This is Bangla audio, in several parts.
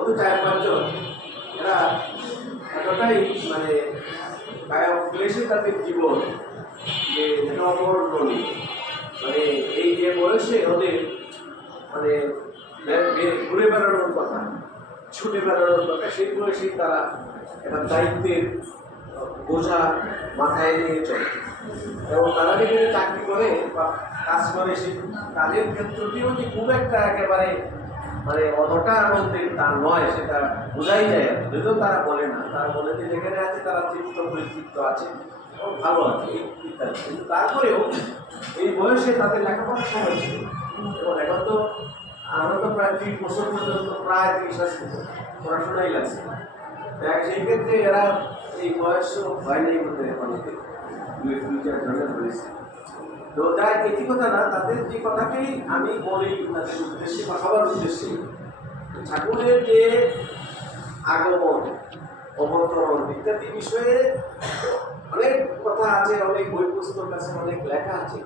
মধ্যে চার পাঁচজন, এরা এতটাই মানে কায়া ক্লেশে তাদের জীবন যে এটা অবর্ণনীয় মানে এই যে বয়সে ওদের মানে ঘুরে বেড়ানোর কথা, ছুটে বেড়ানোর কথা, সেই বয়সেই তারা একটা দায়িত্বের বোঝা মাথায় নিয়ে চলে। এবং চাকরি করে বা কাজ করে সেই কাজের ক্ষেত্রটিও যে খুব একটা একেবারে মানে অতটা আনন্দের তা নয়, সেটা বোঝাই যায়। যদিও তারা বলে না, তারা বলে যে যেখানে আছে তারা তৃপ্ত পরিতৃপ্ত আছে এবং ভালো আছে ইত্যাদি। কিন্তু তারপরেও এই বয়সে তাদের লেখাপড়ার সময় ছিল। এবং এখন তো আমরা তো প্রায় ত্রিশ বছর পর্যন্ত, প্রায় ত্রিশ পড়াশোনাই লাগছে। সেই ক্ষেত্রে এরা এই বয়স হয় নাই বলতে অনেকে দুই দুই চারজনের তো যাই একই কথা না, তাদের যে কথাকেই আমি বলি, তাদের উদ্দেশ্যে বা সবার উদ্দেশ্যে, ঠাকুরের যে আগমন, অবতরণ ইত্যাদি বিষয়ে অনেক কথা আছে, অনেক বই পুস্তক আছে, অনেক লেখা আছে।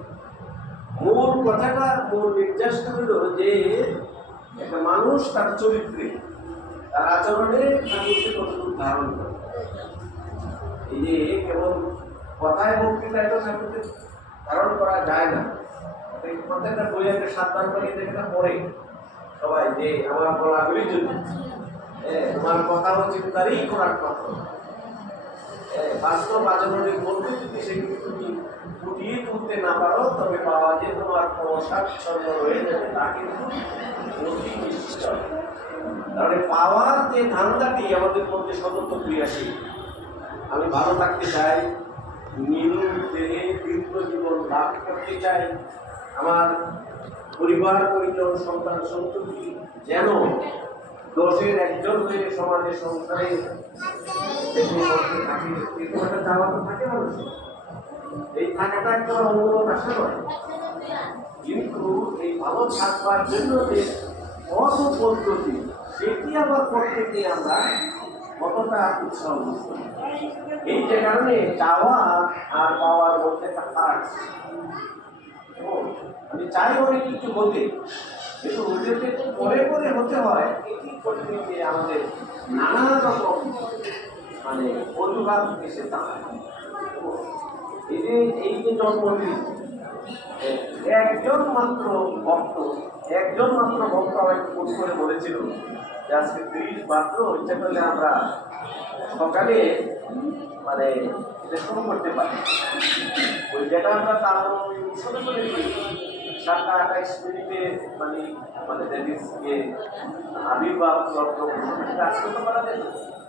মূল কথাটা, মূল নির্যাসটা হলো যে একটা মানুষ তার চরিত্রে, তার আচরণে ঠাকুরকে কতটুকু ধারণ করে। এই যে কেবল কথায় বক্তৃতায় তো ঠাকুরকে ধারণ করা যায় না। প্রত্যেকটা বই একটা সাবধান করে দেখে পড়ে সবাই যে আমার বলাগুলি জন্য। তোমার কথা ও চিন্তারই করার কথা। বাস্তব আচরণের মধ্যে যদি সেগুলি তুমি ফুটিয়ে তুলতে না পারো, তবে পাওয়া যে তোমার প্রসাচ্ছন্ন রয়ে যাবে, তা কিন্তু অতি নিশ্চিত। তাহলে পাওয়ার যে ধান্দাটি আমাদের মধ্যে সতত ক্রিয়াশীল, আমি ভালো থাকতে চাই। জীবন করতে চাই। আমার পরিবার, পরিজন, সন্তান, সন্ততি যেন দশের একজন হয়ে সমাজে, সংসারে থাকে। একটা থাকে এই থাকাটা একটা অনুরোধ আসা নয়। কিন্তু এই ভালো থাকবার জন্য যে ও পদ্ধতি, সেটি আবার করতে গিয়ে আমরা কতটা উৎসাহ এই যে কারণে চাওয়া আর পাওয়ার মধ্যে একটা ফারাক আমি চাই অনেক কিছু হতে। কিন্তু ওদেরকে পরে পরে হতে হয়, এটি করতে গিয়ে আমাদের নানা রকম মানে অজুহাত এসে দাঁড়ায়। এই যে এই যে জন্মদিন, একজন মাত্র ভক্ত, একজন মাত্র ভক্ত আমাকে ফোন করে বলেছিল যে আজকে তিরিশ মাত্র, ইচ্ছা করলে আমরা সকালে মানে এটা শুরু করতে পারি। ওই যেটা আমরা তার শুরু করে সাতটা আঠাইশ মিনিটে মানে মানে দেখিস আবির্ভাব করতে পারা যায়। না